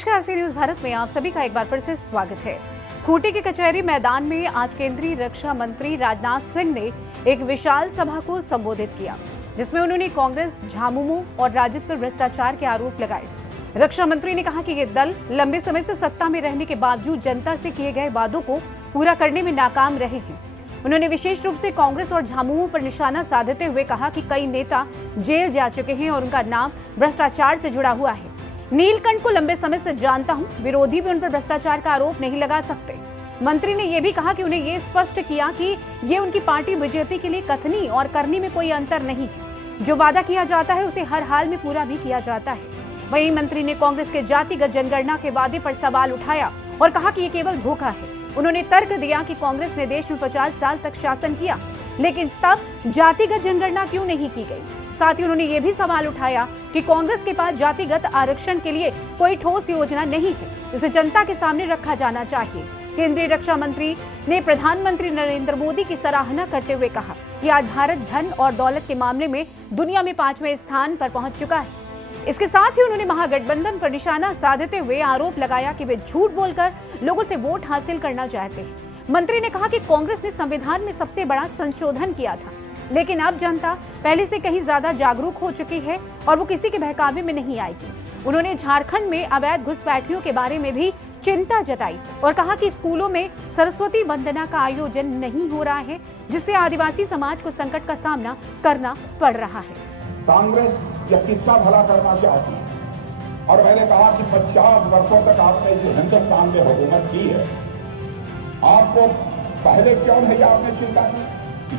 नमस्कार, सी न्यूज भारत में आप सभी का एक बार फिर से स्वागत है। खूंटी के कचहरी मैदान में आज केंद्रीय रक्षा मंत्री राजनाथ सिंह ने एक विशाल सभा को संबोधित किया, जिसमें उन्होंने कांग्रेस, झामुमो और राजद पर भ्रष्टाचार के आरोप लगाए। रक्षा मंत्री ने कहा कि ये दल लंबे समय से सत्ता में रहने के बावजूद जनता से किए गए वादों को पूरा करने में नाकाम रहे हैं। उन्होंने विशेष रूप से कांग्रेस और झामुमो पर निशाना साधते हुए कहा कि कई नेता जेल जा चुके हैं और उनका नाम भ्रष्टाचार से जुड़ा हुआ है। नीलकंठ को लंबे समय से जानता हूं, विरोधी भी उन पर भ्रष्टाचार का आरोप नहीं लगा सकते। मंत्री ने यह भी कहा कि उन्हें यह स्पष्ट किया कि ये उनकी पार्टी बीजेपी के लिए कथनी और करनी में कोई अंतर नहीं है। जो वादा किया जाता है उसे हर हाल में पूरा भी किया जाता है। वहीं मंत्री ने कांग्रेस के जातिगत जनगणना के वादे पर सवाल उठाया और कहा कि ये केवल धोखा है। उन्होंने तर्क दिया कि कांग्रेस ने देश में 50 साल तक शासन किया, लेकिन तब जातिगत जनगणना क्यों नहीं की गई। साथ ही उन्होंने ये भी सवाल उठाया कि कांग्रेस के पास जातिगत आरक्षण के लिए कोई ठोस योजना नहीं है, जिसे जनता के सामने रखा जाना चाहिए। केंद्रीय रक्षा मंत्री ने प्रधानमंत्री नरेंद्र मोदी की सराहना करते हुए कहा कि आज भारत धन और दौलत के मामले में दुनिया में 5वें स्थान पर पहुंच चुका है। इसके साथ ही उन्होंने महागठबंधन पर निशाना साधते हुए आरोप लगाया कि वे झूठ बोलकर लोगों से वोट हासिल करना चाहते हैं। मंत्री ने कहा कि कांग्रेस ने संविधान में सबसे बड़ा संशोधन किया था, लेकिन अब जनता पहले से कहीं ज्यादा जागरूक हो चुकी है और वो किसी के बहकावे में नहीं आएगी। उन्होंने झारखंड में अवैध घुसपैठियों के बारे में भी चिंता जताई और कहा कि स्कूलों में सरस्वती वंदना का आयोजन नहीं हो रहा है, जिससे आदिवासी समाज को संकट का सामना करना पड़ रहा है। कांग्रेस यह कितना भला करना चाहती है और मैंने कहा कि 50 वर्षों तक आपने जो हिंदुस्तान में हुकूमत की है, आपको पहले क्यों नहीं आपने चिंता की?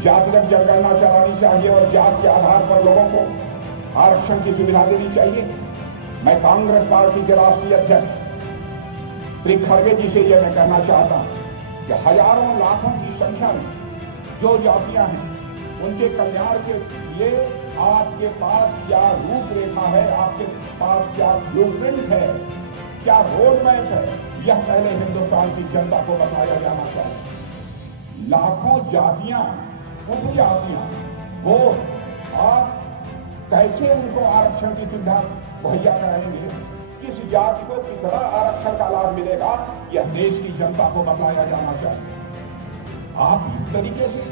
जातिगत जनगणना चलानी चाहिए और जात के आधार पर लोगों को आरक्षण की सुविधा देनी चाहिए। मैं कांग्रेस पार्टी के राष्ट्रीय अध्यक्ष श्री खड़गे जी से यह मैं कहना चाहता हूं कि हजारों लाखों की संख्या में जो जातियां हैं, उनके कल्याण के लिए आपके पास क्या रूपरेखा है, आपके पास क्या ब्लूप्रिंट है, क्या रोड मैप है, यह पहले हिंदुस्तान की जनता को बताया जाना चाहिए। लाखों जातियां, उपजातियां, वो आप कैसे उनको आरक्षण की सुविधा मुहैया कराएंगे, किस जाति को कितना आरक्षण का लाभ मिलेगा, यह देश की जनता को बताया जाना चाहिए। आप इस तरीके से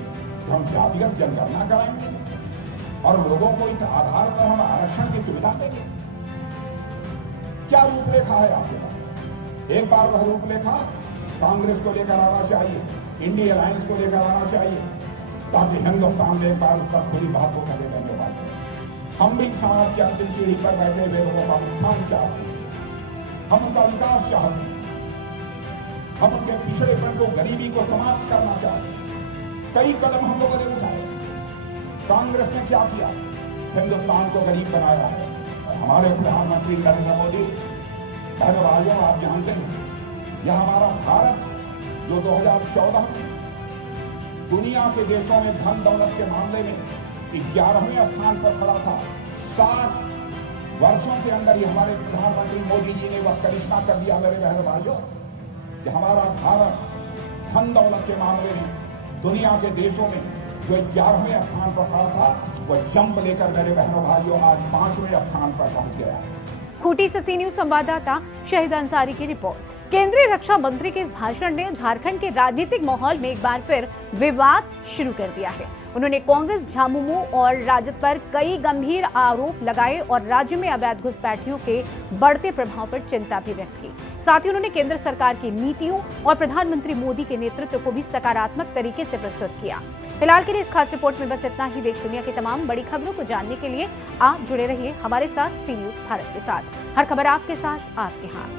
हम जातिगत जनगणना कराएंगे और लोगों को इस आधार पर हम आरक्षण की सुविधा देंगे। क्या रूपरेखा है आपके पास? एक बार वह रूपरेखा कांग्रेस को लेकर आना चाहिए, इंडिया अलायंस को लेकर आना चाहिए, ताकि हिंदुस्तान में एक बार उसका खुली बात हो करे। हम भी समाज के अंतिम सीढ़ी पर बैठे हुए लोगों का उत्थान चाहते हैं, हम उनका विकास चाहते हैं, हम उनके पिछड़ेपन को, गरीबी को समाप्त करना चाहते हैं। कई कदम हम लोगों ने उठाए। कांग्रेस ने क्या किया? हिंदुस्तान को गरीब बनाया है। और हमारे प्रधानमंत्री नरेंद्र मोदी, बहनों भाइयों, आप जानते हैं यह हमारा भारत जो 2014 में दुनिया के देशों में धन दौलत के मामले में 11वें स्थान पर खड़ा था। 7 वर्षों के अंदर ही हमारे प्रधानमंत्री मोदी जी ने वह करिश्मा कर दिया मेरे बहनों भाइयों, कि हमारा भारत धन दौलत के मामले में दुनिया के देशों में जो 11वें स्थान पर खड़ा था, वह जंप लेकर मेरे बहनों भाइयों आज 5वें स्थान पर पहुंच गया है। खूंटी से सी न्यूज संवाददाता शहीद अंसारी की रिपोर्ट। केंद्रीय रक्षा मंत्री के इस भाषण ने झारखंड के राजनीतिक माहौल में एक बार फिर विवाद शुरू कर दिया है। उन्होंने कांग्रेस, झामुमो और राजद पर कई गंभीर आरोप लगाए और राज्य में अवैध घुसपैठियों के बढ़ते प्रभाव पर चिंता भी व्यक्त की। साथ ही उन्होंने केंद्र सरकार की नीतियों और प्रधानमंत्री मोदी के नेतृत्व को भी सकारात्मक तरीके से प्रस्तुत किया। फिलहाल के लिए इस खास रिपोर्ट में बस इतना ही। देश दुनिया की तमाम बड़ी खबरों को जानने के लिए आप जुड़े रहिए हमारे साथ सी न्यूज भारत के साथ। हर खबर आपके साथ, आपके हाथ।